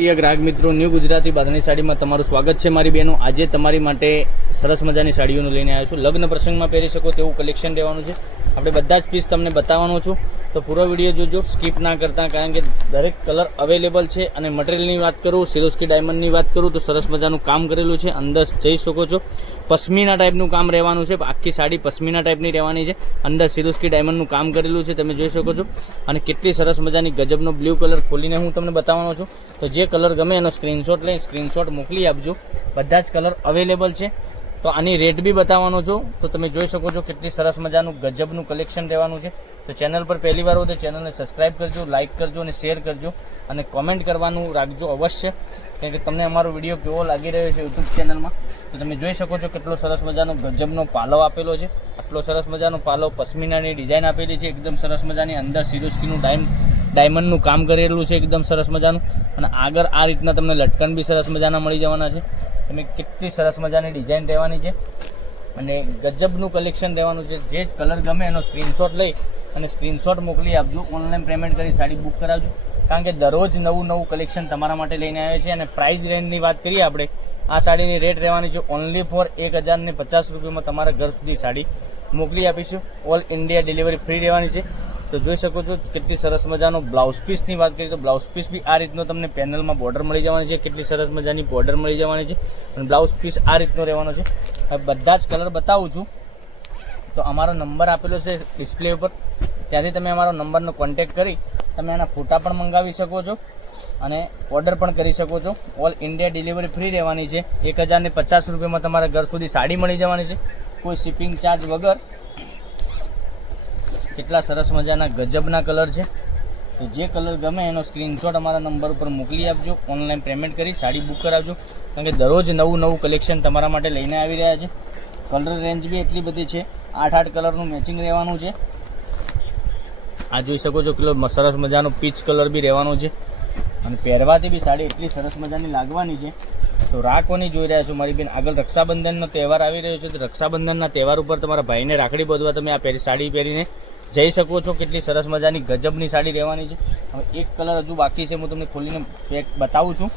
પ્રિય ગ્રાહક મિત્રો, ન્યૂ ગુજરાતી બાંધણી સાડીમાં તમારું સ્વાગત છે. મારી બહેનો, આજે તમારી માટે સરસ મજાની સાડીઓનું લઈને આવ્યો છું. લગ્ન પ્રસંગમાં પહેરી શકો તેવું કલેક્શન રહેવાનું છે. આપણે બધા જ પીસ તમને બતાવવાનો છું, તો પૂરો વિડીયો જોજો, સ્કીપ ના કરતા, કારણ કે દરેક કલર અવેલેબલ છે. અને મટીરિયલની વાત કરું, સિરોસ્કી ડાયમંડની વાત કરું તો સરસ મજાનું કામ કરેલું છે. અંદર જઈ શકો છો, પશ્મિના ટાઈપનું કામ રહેવાનું છે. આખી સાડી પશ્મિના ટાઈપની રહેવાની છે. અંદર સિરોસ્કી ડાયમંડનું કામ કરેલું છે, તમે જોઈ શકો છો. અને કેટલી સરસ મજાની ગજબનો બ્લુ કલર ખોલીને હું તમને બતાવવાનો છું. તો જે કલર ગમે એનો સ્ક્રીનશોટ લઈ સ્ક્રીનશોટ મોકલી આપજો. બધા જ કલર અવેલેબલ છે. તો આની રેટ બી બતાવવાનો છું, તો તમે જોઈ શકો છો કેટલી સરસ મજાનું ગજબનું કલેક્શન રહેવાનું છે. તો ચેનલ પર પહેલી વાર હોય તો ચેનલને સબસ્ક્રાઈબ કરજો, લાઇક કરજો અને શેર કરજો, અને કોમેન્ટ કરવાનું રાખજો અવશ્ય, કારણ કે તમને અમારો વિડીયો કેવો લાગી રહ્યો છે યુટ્યુબ ચેનલમાં. તો તમે જોઈ શકો છો કેટલો સરસ મજાનો ગજબનો પાલો આપેલો છે. આટલો સરસ મજાનો પાલો, પશ્મિનાની ડિઝાઇન આપેલી છે, એકદમ સરસ મજાની. અંદર સિરોસ્કીનું ડાયમંડનું કામ કરેલું છે, એકદમ સરસ મજાનું. અને આગળ આ રીતના તમને લટકન બી સરસ મજાના મળી જવાના છે. તમે કેટલી સરસ મજાની ડિઝાઇન રહેવાની છે અને ગજબનું કલેક્શન રહેવાનું છે. જે જ કલર ગમે એનો સ્ક્રીનશોટ લઈ અને સ્ક્રીનશોટ મોકલી આપજો. ઓનલાઈન પેમેન્ટ કરી સાડી બુક કરાવજો, કારણ કે દરરોજ નવું કલેક્શન તમારા માટે લઈને આવે છે. અને પ્રાઇસ રેન્જની વાત કરીએ આપણે, આ સાડીની રેટ રહેવાની છે ઓનલી ફોર 1050 રૂપિયામાં તમારા ઘર સુધી સાડી મોકલી આપીશું. ઓલ ઇન્ડિયા ડિલિવરી ફ્રી રહેવાની છે. તો જોઈ શકો છો કેટલી સરસ મજાનો બ્લાઉઝ પીસની વાત કરીએ તો બ્લાઉઝ પીસ બી આ રીતનો તમને પેનલમાં બોર્ડર મળી જવાની છે. કેટલી સરસ મજાની બોર્ડર મળી જવાની છે. અને બ્લાઉઝ પીસ આ રીતનો રહેવાનો છે. હવે બધા જ કલર બતાવું છું. તો અમારો નંબર આપેલો છે ડિસ્પ્લે ઉપર, ત્યાંથી તમે અમારો નંબરનો કોન્ટેક્ટ કરી તમે એના ફોટા પણ મંગાવી શકો છો અને ઓર્ડર પણ કરી શકો છો. ઓલ ઇન્ડિયા ડિલિવરી ફ્રી રહેવાની છે. 1050 રૂપિયામાં તમારા ઘર સુધી સાડી મળી જવાની છે, કોઈ શિપિંગ ચાર્જ વગર. કેટલા સરસ મજાના ગજબના કલર છે. તો જે કલર ગમે એનો સ્ક્રીનશોટ અમારા નંબર ઉપર મોકલી આપજો. ઓનલાઈન પેમેન્ટ કરી સાડી બુક કરાવજો, કારણ કે દરરોજ નવું કલેક્શન તમારા માટે લઈને આવી રહ્યા છે. કલર રેન્જ બી એટલી બધી છે, 8 કલરનું મેચિંગ રહેવાનું છે. આ જોઈ શકો છો કેટલો સરસ મજાનો પીચ કલર બી રહેવાનો છે. અને પહેરવાથી બી સાડી એટલી સરસ મજાની લાગવાની છે. તો રાખવાની જોઈ રહ્યા છો મારી બેન. આગળ રક્ષાબંધનનો તહેવાર આવી રહ્યો છે, તો રક્ષાબંધનના તહેવાર ઉપર તમારા ભાઈને રાખડી બાંધવા તમે આ સાડી પહેરીને જઈ શકો છો. કેટલી સરસ મજાની ગજબની સાડી રહેવાની છે. હવે એક કલર હજુ બાકી છે, હું તમને ખોલીને પેક બતાવું છું.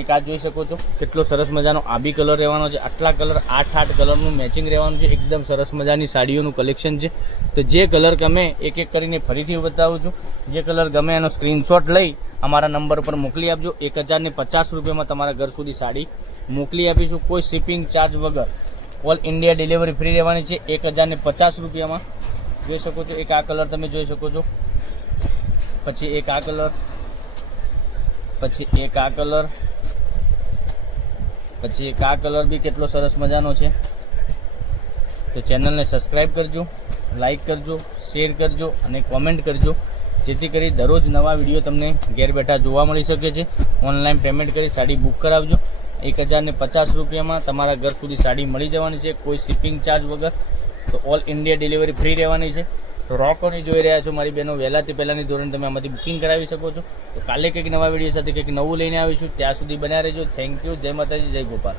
એક આ જોઈ શકો છો કેટલો સરસ મજાનો આબી કલર રહેવાનો છે. આટલા કલર 8 કલરનું મેચિંગ રહેવાનું છે. એકદમ સરસ મજાની સાડીઓનું કલેક્શન છે. તો જે કલર ગમે એક કરીને ફરીથી બતાવું છું. જે કલર ગમે એનો સ્ક્રીનશોટ લઈ અમારા નંબર પર મોકલી આપજો. 1050 રૂપિયામાં તમારા ઘર સુધી સાડી મોકલી આપીશું, કોઈ શિપિંગ ચાર્જ વગર. ઓલ ઇન્ડિયા ડિલિવરી ફ્રી રહેવાની છે 1050 રૂપિયામાં. જોઈ શકો છો એક આ કલર તમે જોઈ શકો છો, પછી એક આ કલર, પછી એક આ કલર, પછી એક આ કલર બી કેટલો સરસ મજાનો છે. તો ચેનલને સબસ્ક્રાઈબ કરજો, લાઈક કરજો, શેર કરજો અને કોમેન્ટ કરજો, જેથી કરી દરરોજ નવા વિડીયો તમને ઘેર બેઠા જોવા મળી શકે છે. ઓનલાઈન પેમેન્ટ કરી સાડી બુક કરાવજો. 1050 રૂપિયામાં તમારા ઘર સુધી સાડી મળી જવાની છે, કોઈ શિપિંગ ચાર્જ વગર. તો ઓલ ઇન્ડિયા ડિલિવરી ફ્રી રહેવાની છે. તો રોકોની જોઈ રહ્યા છો મારી બહેનો, વહેલાથી પહેલાંની ધોરણે તમે આમાંથી બુકિંગ કરાવી શકો છો. તો કાલે કંઈક નવા વિડીયો સાથે કંઈક નવું લઈને આવીશું. ત્યાં સુધી બન્યા રહેજો. Thank you. જય માતાજી, જય ગોપાલ.